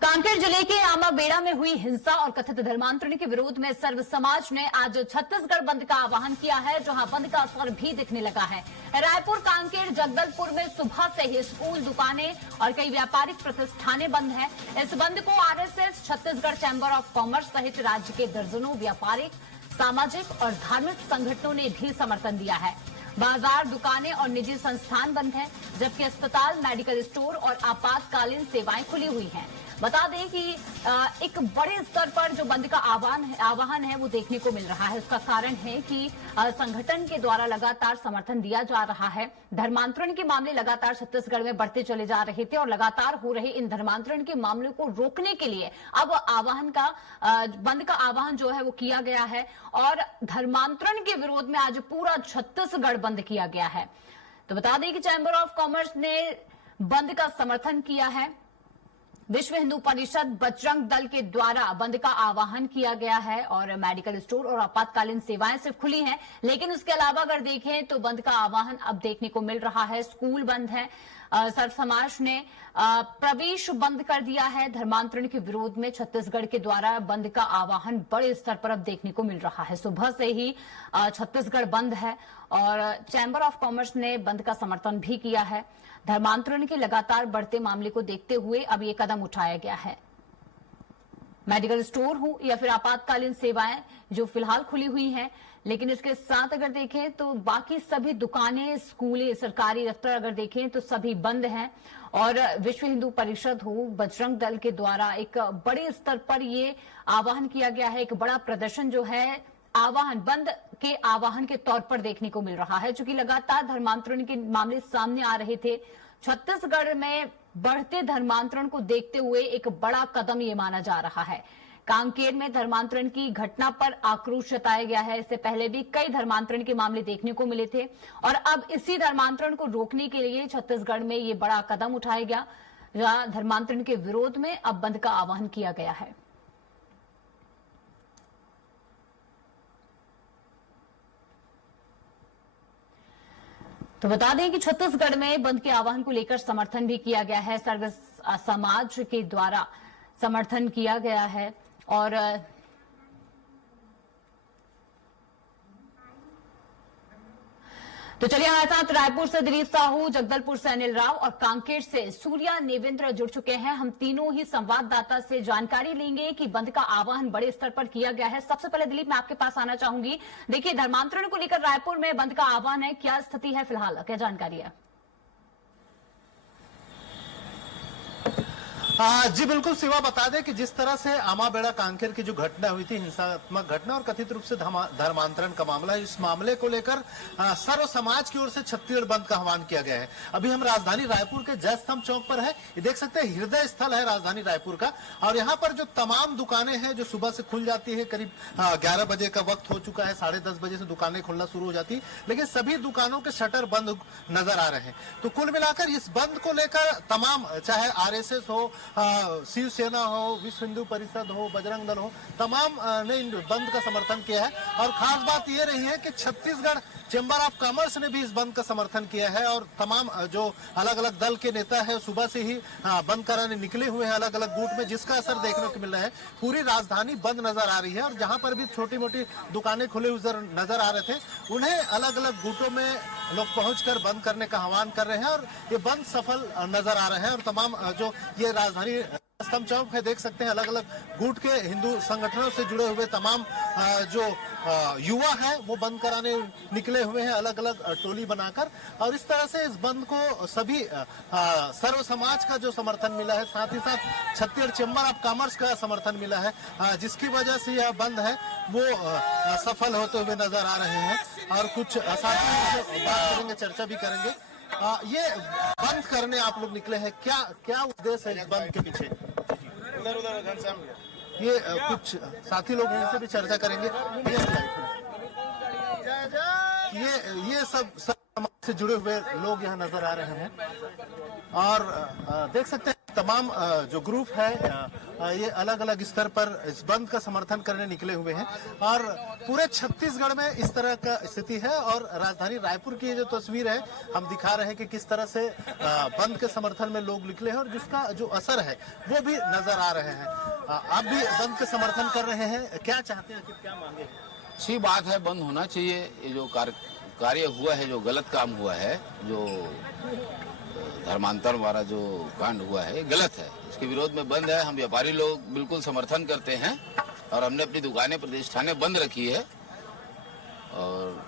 कांकेर जिले के आमाबेड़ा में हुई हिंसा और कथित धर्मांतरण के विरोध में सर्व समाज ने आज छत्तीसगढ़ बंद का आह्वान किया है, जहां बंद का असर भी दिखने लगा है। रायपुर, कांकेर, जगदलपुर में सुबह से ही स्कूल, दुकानें और कई व्यापारिक प्रतिष्ठानें बंद हैं। इस बंद को RSS, Chhattisgarh chamber of commerce सहित राज्य के दर्जनों व्यापारिक, सामाजिक और धार्मिक संगठनों ने भी समर्थन दिया है। बाजार, दुकानें और निजी संस्थान बंद हैं, जबकि अस्पताल, मेडिकल स्टोर और आपातकालीन सेवाएं खुली हुई हैं। बता दें कि एक बड़े स्तर पर जो बंद का आह्वान है वो देखने को मिल रहा है। उसका कारण है कि संगठन के द्वारा लगातार समर्थन दिया जा रहा है। धर्मांतरण के मामले लगातार छत्तीसगढ़ में बढ़ते चले जा रहे थे और लगातार हो रहे इन धर्मांतरण के मामलों को रोकने के लिए अब बंद का आह्वान जो है वो किया गया है और धर्मांतरण के विरोध में आज पूरा छत्तीसगढ़ बंद किया गया है। तो बता दें कि चैंबर ऑफ कॉमर्स ने बंद का समर्थन किया है। विश्व हिंदू परिषद, बजरंग दल के द्वारा बंद का आह्वान किया गया है और मेडिकल स्टोर और आपातकालीन सेवाएं सिर्फ खुली हैं, लेकिन उसके अलावा अगर देखें तो बंद का आह्वान अब देखने को मिल रहा है। स्कूल बंद है। सर्व समाज ने प्रवेश बंद कर दिया है। धर्मांतरण के विरोध में छत्तीसगढ़ के द्वारा बंद का आह्वान बड़े स्तर पर अब देखने को मिल रहा है। सुबह से ही छत्तीसगढ़ बंद है और चैंबर ऑफ कॉमर्स ने बंद का समर्थन भी किया है। धर्मांतरण के लगातार बढ़ते मामले को देखते हुए अब ये कदम उठाया गया है। मेडिकल स्टोर हो या फिर आपातकालीन सेवाएं जो फिलहाल खुली हुई हैं, लेकिन इसके साथ अगर देखें तो बाकी सभी दुकानें, स्कूलें, सरकारी दफ्तर अगर देखें तो सभी बंद हैं। और विश्व हिंदू परिषद हो, बजरंग दल के द्वारा एक बड़े स्तर पर ये आह्वान किया गया है। एक बड़ा प्रदर्शन जो है बंद के आह्वान के तौर पर देखने को मिल रहा है, क्योंकि लगातार धर्मांतरण के मामले सामने आ रहे थे। छत्तीसगढ़ में बढ़ते धर्मांतरण को देखते हुए एक बड़ा कदम ये माना जा रहा है। कांकेर में धर्मांतरण की घटना पर आक्रोश जताया गया है। इससे पहले भी कई धर्मांतरण के मामले देखने को मिले थे और अब इसी धर्मांतरण को रोकने के लिए छत्तीसगढ़ में ये बड़ा कदम उठाया गया, जहां धर्मांतरण के विरोध में अब बंद का आह्वान किया गया है। तो बता दें कि छत्तीसगढ़ में बंद के आह्वान को लेकर समर्थन भी किया गया है। सर्व समाज के द्वारा समर्थन किया गया है और तो चलिए हमारे साथ रायपुर से दिलीप साहू, जगदलपुर से अनिल राव और कांकेर से सूर्या नेवेंद्र जुड़ चुके हैं। हम तीनों ही संवाददाता से जानकारी लेंगे कि बंद का आह्वान बड़े स्तर पर किया गया है। सबसे पहले दिलीप, मैं आपके पास आना चाहूंगी। देखिए, धर्मांतरण को लेकर रायपुर में बंद का आह्वान है, क्या स्थिति है फिलहाल, क्या जानकारी है? जी बिल्कुल शिवा, बता दें कि जिस तरह से आमाबेड़ा कांकेर की जो घटना हुई थी, हिंसात्मक घटना और कथित रूप से धर्मांतरण का मामला, इस मामले को लेकर सर्व समाज की ओर से छत्तीसगढ़ बंद का आह्वान किया गया है। अभी हम राजधानी रायपुर के जय स्तंभ चौक पर है। ये देख सकते हैं, हृदय स्थल है राजधानी रायपुर का और यहाँ पर जो तमाम दुकानें हैं जो सुबह से खुल जाती है, करीब 11 बजे का वक्त हो चुका है, 10:30 बजे से दुकानें खुलना शुरू हो जाती, लेकिन सभी दुकानों के शटर बंद नजर आ रहे हैं। तो कुल मिलाकर इस बंद को लेकर तमाम, चाहे आरएसएस हो, शिवसेना हो, विश्व हिंदू परिषद हो, बजरंग दल हो, तमाम ने इन बंद का समर्थन किया है। और खास बात यह रही है कि छत्तीसगढ़ चैंबर ऑफ कॉमर्स ने भी इस बंद का समर्थन किया है और तमाम जो अलग अलग दल के नेता है सुबह से ही बंद कराने निकले हुए हैं अलग अलग गुट में, जिसका असर देखने को मिल रहा है। पूरी राजधानी बंद नजर आ रही है और जहां पर भी छोटी मोटी दुकानें खुले हुए नजर आ रहे थे, उन्हें अलग अलग गुटों में लोग पहुंचकर बंद करने का आह्वान कर रहे हैं और ये बंद सफल नजर आ रहे हैं। और तमाम जो ये राजधानी स्तंभ चौक है, देख सकते हैं अलग अलग गुट के हिंदू संगठनों से जुड़े हुए तमाम जो युवा है वो बंद कराने निकले हुए हैं अलग अलग टोली बनाकर। और इस तरह से इस बंद को सभी सर्व समाज का जो समर्थन मिला है, साथ ही साथ छत्तीसगढ़ चैंबर ऑफ कॉमर्स का समर्थन मिला है, जिसकी वजह से यह बंद है वो सफल होते हुए नजर आ रहे हैं। और कुछ साथियों से बात करेंगे, चर्चा भी करेंगे। ये बंद करने आप लोग निकले हैं, क्या उद्देश्य है इस बंद के पीछे? ये कुछ साथी लोग इनसे भी चर्चा करेंगे। ये सब समाज से जुड़े हुए लोग यहाँ नजर आ रहे हैं और देख सकते हैं तमाम जो ग्रुप है ये अलग अलग स्तर पर इस बंद का समर्थन करने निकले हुए हैं और पूरे छत्तीसगढ़ में इस तरह का स्थिति है। और राजधानी रायपुर की जो तस्वीर है हम दिखा रहे हैं कि किस तरह से बंद के समर्थन में लोग निकले हैं और जिसका जो असर है वो भी नजर आ रहे हैं। आप भी बंद के समर्थन कर रहे हैं, क्या चाहते हैं, क्या मांगे? अच्छी बात है, बंद होना चाहिए। ये जो कार्य हुआ है, जो गलत काम हुआ है, जो धर्मांतरण वाला जो कांड हुआ है, गलत है। इसके विरोध में बंद है। हम व्यापारी लोग बिल्कुल समर्थन करते हैं और हमने अपनी दुकानें, प्रतिष्ठानें बंद रखी है। और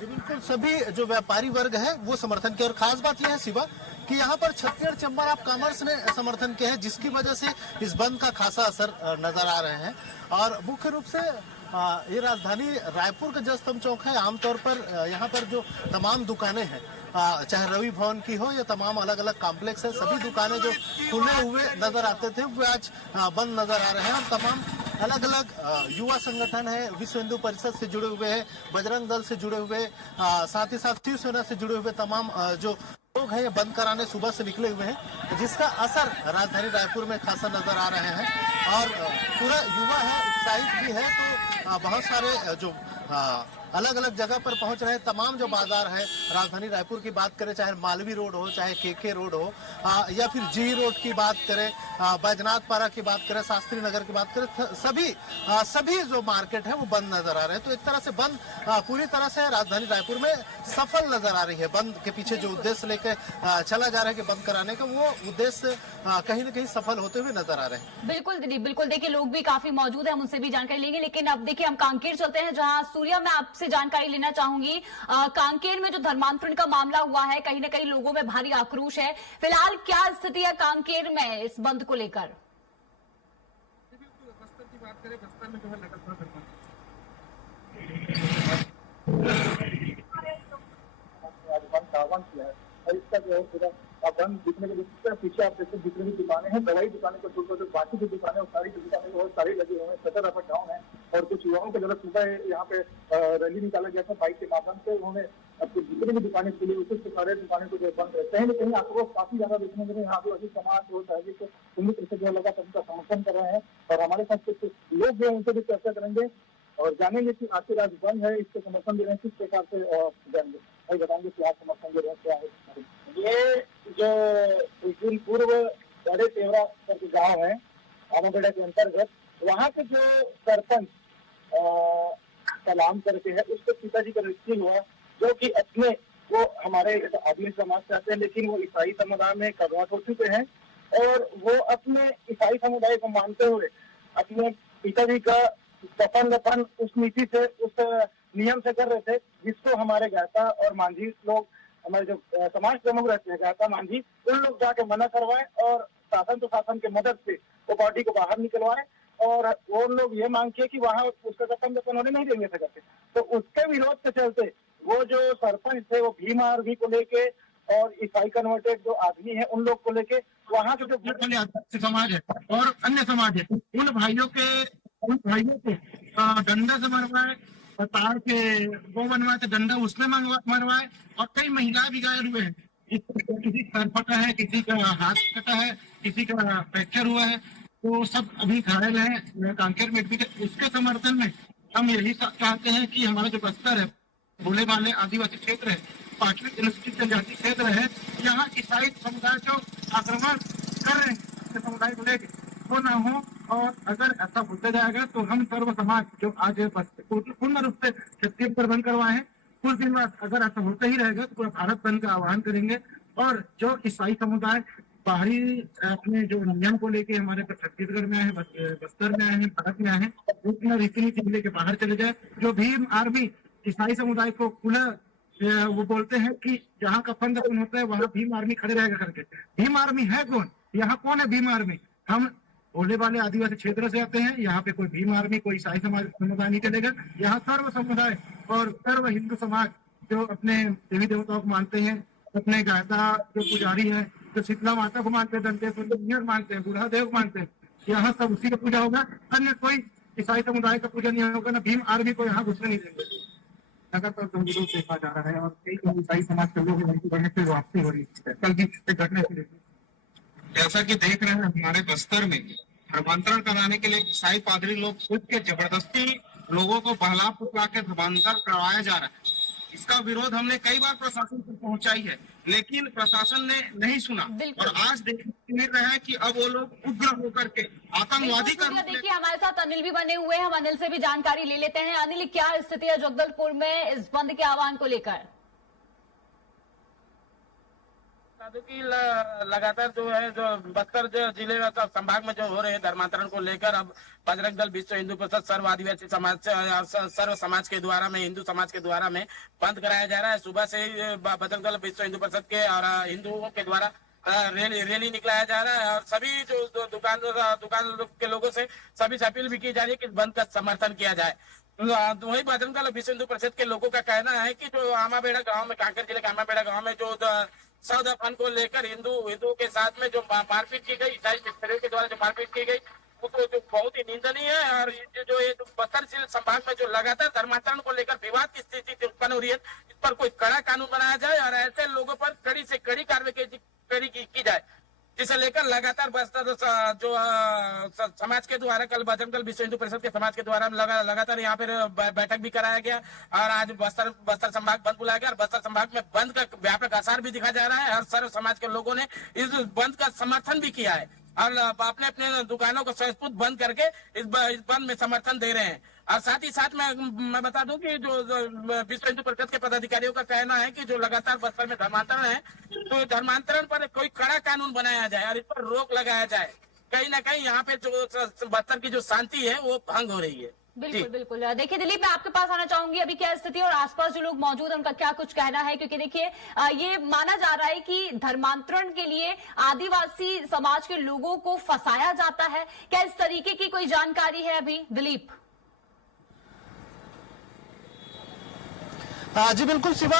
बिल्कुल सभी जो व्यापारी वर्ग है वो समर्थन किया। और खास बात यह है शिवा कि यहाँ पर छत्तीसगढ़ चैम्बर ऑफ कॉमर्स ने समर्थन किया है, जिसकी वजह से इस बंद का खासा असर नजर आ रहे हैं। और मुख्य रूप से ये राजधानी रायपुर का जयस्तंभ चौक है। आमतौर पर यहाँ पर जो तमाम दुकानें हैं, चाहे रवि भवन की हो या तमाम अलग अलग कॉम्प्लेक्स है, सभी दुकानें जो खुले हुए नजर आते थे वो आज बंद नजर आ रहे हैं। और तमाम अलग अलग युवा संगठन है, विश्व हिंदू परिषद से जुड़े हुए हैं, बजरंग दल से जुड़े हुए, साथ ही साथ शिवसेना से जुड़े हुए तमाम जो लोग हैं ये बंद कराने सुबह से निकले हुए हैं, जिसका असर राजधानी रायपुर में खासा नजर आ रहे हैं। और पूरा युवा है, उत्साहित भी है। तो बहुत सारे जो अलग अलग जगह पर पहुंच रहे हैं। तमाम जो बाजार है राजधानी रायपुर की बात करें, चाहे मालवी रोड हो, चाहे केके रोड हो, या फिर जी रोड की बात करें, बैजनाथ पारा की बात करें, शास्त्री नगर की बात करें, सभी जो मार्केट है वो बंद नजर आ रहे हैं। तो एक तरह से बंद पूरी तरह से राजधानी रायपुर में सफल नजर आ रही है। बंद के पीछे जो उद्देश्य लेकर चला जा रहा है कि बंद कराने का, वो उद्देश्य कहीं न कहीं सफल होते हुए नजर आ रहे हैं। बिल्कुल दीदी, बिल्कुल। देखिए लोग भी काफी मौजूद है, हम उनसे भी जानकारी लेंगे। लेकिन अब देखिए हम कांकेर चलते हैं, जहां सूर्या मैं आपसे जानकारी लेना चाहूंगी। कांकेर में जो धर्मांतरण का मामला हुआ है, कहीं न कहीं लोगों में भारी आक्रोश है। फिलहाल क्या स्थिति है कांकेर में इस बंद को लेकर? बस्तर की बात करें, बस्तर में जो है लगातार किया है और इसका जो है पूरा बंद दिखने के पीछे आप देखते जितनी भी दुकानें हैं, दवाई दुकानें को छोड़कर बाकी जो दुकानें, सारी दुकानें बहुत सारी लगी हुई हैं, शटर अप डाउन है। और कुछ युवाओं के जरा सुबह यहाँ पे रैली निकाला गया था बाइक के माध्यम से, उन्होंने अपनी जितनी भी दुकानें खुली उससे सारे दुकानें को जो बंद है। कहीं न कहीं आक्रोश काफी ज्यादा देखने को यहाँ पे अधिक समाज जो है हिंदू परिषद जो लगातार उनका समर्थन कर रहे हैं। और हमारे साथ कुछ लोग जो है उनसे भी चर्चा करेंगे और जानेंगे कि आखिर आज बंद है, इसको समर्थन दे रहे हैं, किस प्रकार से जानेंगे, भाई बताएंगे कि आप समर्थन दे रहे हैं, क्या है ये। जो कुछ दिन पूर्व बड़े तेवरा करके गाँव है आमाबेड़ा के अंतर्गत, वहाँ के जो सरपंच सलाम करके है, उसके पिताजी का मृत्यु हुआ, जो कि अपने वो हमारे आदमी समाज से आते हैं, लेकिन वो ईसाई समुदाय में कन्वर्ट हो चुके हैं। और वो अपने ईसाई समुदाय को मानते हुए अपने पिताजी का दफन उस नीति से, उस नियम से कर रहे थे, जिसको हमारे गाता और मांझी लोग, हमारे जो समाज प्रमुख रहते हैं गाता मांझी, उन लोग जाके मना करवाए और शासन प्रशासन की मदद से वो बॉडी को बाहर निकलवाए। और वो लोग ये मांग किए कि वहाँ उसका दफन होने नहीं देंगे थे करके। तो उसके विरोध के चलते वो जो सरपंच थे वो भीम आर्मी को लेके और ईसाई कन्वर्टेड जो आदमी है उन लोग को लेके, वहाँ के जो समाज है और अन्य समाज है, उन भाइयों को डंडा से मरवाए, तार के वो बनवाए थे डंडा, उसमें मरवाए। और कई महिलाएं भी घायल हुए हैं, किसी सर फटा है, किसी का हाथ कटा है, किसी का फ्रैक्चर हुआ है, तो सब अभी घायल है कांकेर में भी। उसके समर्थन में हम यही चाहते हैं कि हमारा जो बस्तर है, भोले वाले आदिवासी क्षेत्र है, पाटली अनुसूचित जनजाति क्षेत्र है, यहाँ ईसाई समुदाय जो आक्रमण कर रहे हैं समुदाय को लेकर, वो ना हो। और अगर ऐसा होता जाएगा तो हम सर्व समाज जो आज पूर्ण रूप से छत्तीसगढ़ बंद करवाए हैं, कुछ दिन बाद अगर ऐसा होता ही रहेगा तो पूरा भारत बंद का आह्वान करेंगे। और जो ईसाई समुदाय बाहरी अपने जो नियम को लेके हमारे छत्तीसगढ़ में आए हैं, बस्तर में आए हैं, भारत में आए हैं, वो अपना रीति नीति लेके बाहर चले जाए। जो भीम आर्मी ईसाई समुदाय को खुला वो बोलते हैं कि जहाँ का फंड दफन होता है वहाँ भीम आर्मी खड़े रहेगा करके। भीम आर्मी है कौन? यहाँ कौन है भीम आर्मी? हम भोले वाले आदिवासी क्षेत्र से आते हैं, यहाँ पे कोई भीम आर्मी, कोई ईसाई समुदाय नहीं चलेगा। यहाँ सर्व समुदाय और सर्व हिंदू समाज जो अपने देवी देवताओं को मानते हैं, अपने गायता जो पुजारी है, जो शीतला माता को मानते हैं, दंतेश्वर मानते हैं, बूढ़ा देव मानते हैं, यहाँ सब उसी का पूजा होगा। अन्य कोई ईसाई समुदाय का पूजा नहीं होगा, ना भीम आर्मी को यहाँ घुसने नहीं देंगे। लगातार गंभीर देखा जा रहा है और कई ईसाई समाज के लोग बढ़ने से वापसी हो रही है। कल भी घटना जैसा कि देख रहे हैं हमारे बस्तर में धर्मांतरण कराने के लिए ईसाई पादरी लोग खुद के जबरदस्ती लोगों को बहला फुसला के धर्मांतरण करवाया जा रहा है। इसका विरोध हमने कई बार प्रशासन तक पहुंचाई है, लेकिन प्रशासन ने नहीं सुना। और आज देखने को मिल रहा है कि अब वो लोग उग्र होकर के आतंकवादी का रूप देखिए, हमारे साथ अनिल भी बने हुए हैं, हम अनिल से भी जानकारी ले लेते हैं। अनिल, क्या स्थिति है जगदलपुर में इस बंद के आह्वान को लेकर? की लगातार जो है जो बस्तर जिले में संभाग में जो हो रहे हैं धर्मांतरण को लेकर अब बजरंग दल विश्व हिंदू परिषद सर्व आदिवासी समाज सर्व समाज के द्वारा में हिंदू समाज के द्वारा में बंद कराया जा रहा है। सुबह से ही बजरंग दल विश्व हिंदू परिषद के और हिंदुओं के द्वारा रैली निकलाया जा रहा है और सभी जो दुकान के लोगों से सभी से अपील भी की जा रही है कि बंद का समर्थन किया जाए। वही बजरंग दल विश्व हिंदू परिषद के लोगों का कहना है कि जो आमाबेड़ा गांव में, कांकेर जिले के आमाबेड़ा गांव में जो सौदा फन को लेकर हिंदुओं के साथ में जो मारपीट की गई, ईसाई मिशनरियों के द्वारा जो मारपीट की गई, वो तो जो बहुत ही निंदनीय है। और ये बस्तर जिले संभाग में जो लगातार धर्मांतरण को लेकर विवाद की स्थिति उत्पन्न हो रही है, इस पर कोई कड़ा कानून बनाया जाए और ऐसे लोगों पर कड़ी से कड़ी कार्रवाई की जाए, जिसे लेकर लगातार बस्तर जो समाज के द्वारा कल बजरंग दल विश्व हिंदू परिषद के समाज के द्वारा लगातार यहाँ पर बैठक भी कराया गया और आज बस्तर संभाग बंद बुलाया गया और बस्तर संभाग में बंद का व्यापक असर भी दिखा जा रहा है। हर सर्व समाज के लोगों ने इस बंद का समर्थन भी किया है और अपने अपने दुकानों को स्वतः बंद करके इस बंद में समर्थन दे रहे हैं। और साथ ही साथ मैं बता दूं कि जो विश्व हिंदू परिषद के पदाधिकारियों का कहना है कि जो लगातार बस्तर में धर्मांतरण है, तो धर्मांतरण पर कोई कड़ा कानून बनाया जाए और इस पर रोक लगाया जाए। कहीं ना कहीं यहाँ पे जो बस्तर की जो शांति है वो भंग हो रही है। बिल्कुल बिल्कुल। देखिए दिलीप, मैं आपके पास आना चाहूंगी, अभी क्या स्थिति और आसपास जो लोग मौजूद हैं उनका क्या कुछ कहना है? क्योंकि देखिए ये माना जा रहा है कि धर्मांतरण के लिए आदिवासी समाज के लोगों को फंसाया जाता है। क्या इस तरीके की कोई जानकारी है अभी दिलीप? जी बिल्कुल शिवा,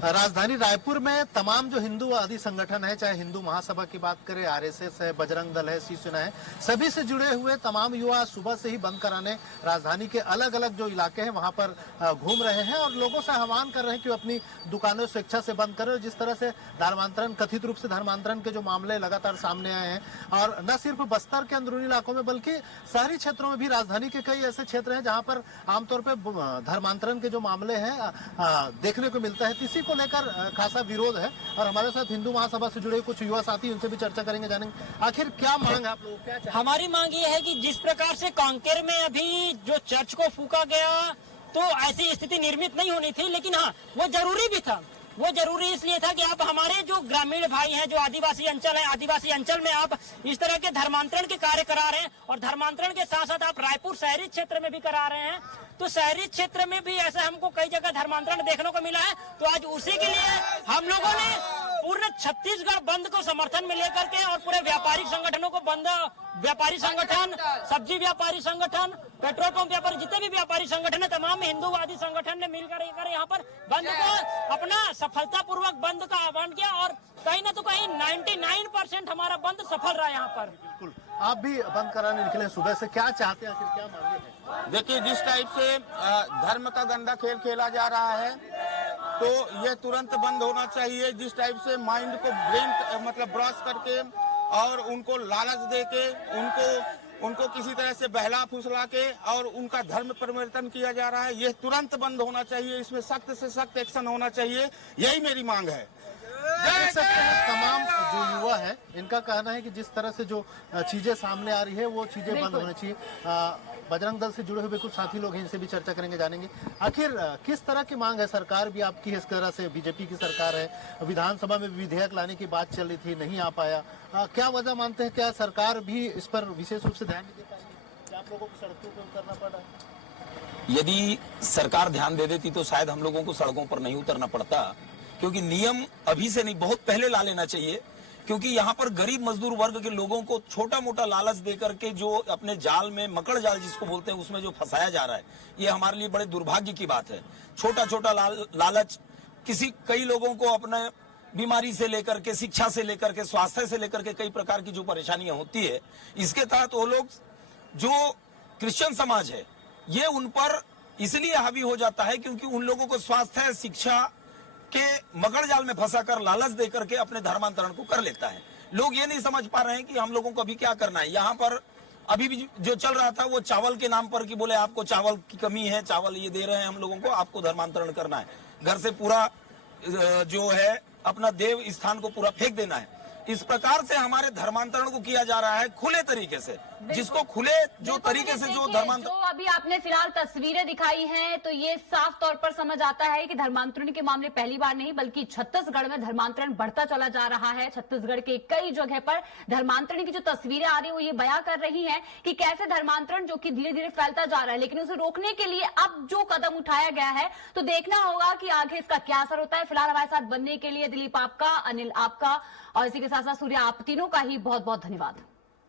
राजधानी रायपुर में तमाम जो हिंदू आदि संगठन है, चाहे हिंदू महासभा की बात करें, आरएसएस है, बजरंग दल है, शिवसेना है, सभी से जुड़े हुए तमाम युवा सुबह से ही बंद कराने राजधानी के अलग अलग जो इलाके हैं वहां पर घूम रहे हैं और लोगों से आह्वान कर रहे हैं कि वो अपनी दुकानों स्वेच्छा से बंद करें। जिस तरह से धर्मांतरण, कथित रूप से धर्मांतरण के जो मामले लगातार सामने आए हैं और न सिर्फ बस्तर के अंदरूनी इलाकों में बल्कि शहरी क्षेत्रों में भी, राजधानी के कई ऐसे क्षेत्र हैं जहां पर आमतौर पर धर्मांतरण के जो मामले हैं देखने को मिलता है। इसी को लेकर खासा विरोध है और हमारे साथ हिंदू महासभा से जुड़े कुछ युवा साथी, उनसे भी चर्चा करेंगे, जानेंगे आखिर क्या मांग है आप लोगों, क्या चाहते हैं? हमारी मांग ये है कि जिस प्रकार से कांकेर में अभी जो चर्च को फूका गया, तो ऐसी स्थिति निर्मित नहीं होनी थी, लेकिन हाँ वो जरूरी भी था। वो जरूरी इसलिए था कि आप हमारे जो ग्रामीण भाई हैं, जो आदिवासी अंचल है, आदिवासी अंचल में आप इस तरह के धर्मांतरण के कार्य करा रहे हैं और धर्मांतरण के साथ साथ आप रायपुर शहरी क्षेत्र में भी करा रहे हैं। तो शहरी क्षेत्र में भी ऐसा हमको कई जगह धर्मांतरण देखने को मिला है। तो आज उसी के लिए हम लोगों ने पूरे छत्तीसगढ़ बंद को समर्थन में लेकर के और पूरे व्यापारिक संगठनों को बंद, व्यापारी संगठन, सब्जी व्यापारी संगठन, पेट्रोल पंप व्यापारी, जितने भी व्यापारी संगठन है, तमाम हिंदूवादी संगठन ने मिलकर यहाँ पर बंद को अपना सफलतापूर्वक बंद का आह्वान किया और कहीं ना तो कहीं 99% हमारा बंद सफल रहा यहाँ पर। बिल्कुल, आप भी बंद कराने निकले सुबह से, क्या चाहते हैं, आखिर क्या मांगे हैं? देखिए, जिस टाइप से धर्म का गंदा खेल खेला जा रहा है तो ये तुरंत बंद होना चाहिए। जिस टाइप से माइंड को ब्रेन मतलब ब्रश करके और उनको लालच दे के उनको किसी तरह से बहला फुसला के और उनका धर्म परिवर्तन किया जा रहा है, ये तुरंत बंद होना चाहिए। इसमें सख्त से सख्त एक्शन होना चाहिए, यही मेरी मांग है। देख सकते हैं तमाम जो युवा है, इनका कहना है कि जिस तरह से जो चीजें सामने आ रही है वो चीजें बंद होनी चाहिए। बजरंग दल से जुड़े हुए कुछ साथी लोग हैं, इनसे भी चर्चा करेंगे, जानेंगे आखिर किस तरह की मांग है। सरकार भी आपकी इस तरह से, बीजेपी की सरकार है, विधानसभा में विधेयक लाने की बात चल रही थी, नहीं आ पाया, क्या वजह मानते हैं? क्या सरकार भी इस पर विशेष रूप से ध्यान नहीं दे पाएगी? क्या आप लोगों को सड़कों पर उतरना पड़ा? यदि सरकार ध्यान दे देती तो शायद हम लोगों को सड़कों पर नहीं उतरना पड़ता, क्योंकि नियम अभी से नहीं, बहुत पहले ला लेना चाहिए। क्योंकि यहाँ पर गरीब मजदूर वर्ग के लोगों को छोटा मोटा लालच देकर के जो अपने जाल में, मकड़ जाल जिसको बोलते हैं, उसमें जो फंसाया जा रहा है, ये हमारे लिए बड़े दुर्भाग्य की बात है। छोटा छोटा लालच कई लोगों को अपने बीमारी से लेकर के, शिक्षा से लेकर के, स्वास्थ्य से लेकर के कई प्रकार की जो परेशानियां होती है, इसके तहत वो लोग जो क्रिश्चियन समाज है ये उन पर इसलिए हावी हो जाता है क्योंकि उन लोगों को स्वास्थ्य, शिक्षा के मकड़ जाल में फंसाकर लालच देकर के अपने धर्मांतरण को कर लेता है। लोग ये नहीं समझ पा रहे हैं कि हम लोगों को अभी क्या करना है। यहाँ पर अभी भी जो चल रहा था वो चावल के नाम पर कि बोले आपको चावल की कमी है, चावल ये दे रहे हैं हम लोगों को, आपको धर्मांतरण करना है, घर से पूरा जो है अपना देव स्थान को पूरा फेंक देना है। इस प्रकार से हमारे धर्मांतरण को किया जा रहा है खुले तरीके से, जिसको खुले जो तरीके से जो धर्मांतरण, जो अभी आपने फिलहाल तस्वीरें दिखाई हैं तो ये साफ तौर पर समझ आता है कि धर्मांतरण के मामले पहली बार नहीं बल्कि छत्तीसगढ़ में धर्मांतरण बढ़ता चला जा रहा है। छत्तीसगढ़ के कई जगह पर धर्मांतरण की जो तस्वीरें आ रही है वो ये बयां कर रही हैं कि कैसे धर्मांतरण जो कि धीरे धीरे फैलता जा रहा है, लेकिन उसे रोकने के लिए अब जो कदम उठाया गया है तो देखना होगा कि आगे इसका क्या असर होता है। फिलहाल हमारे साथ बनने के लिए दिलीप आपका, अनिल आपका और इसी के साथ साथ सूर्या आप तीनों का ही बहुत बहुत धन्यवाद।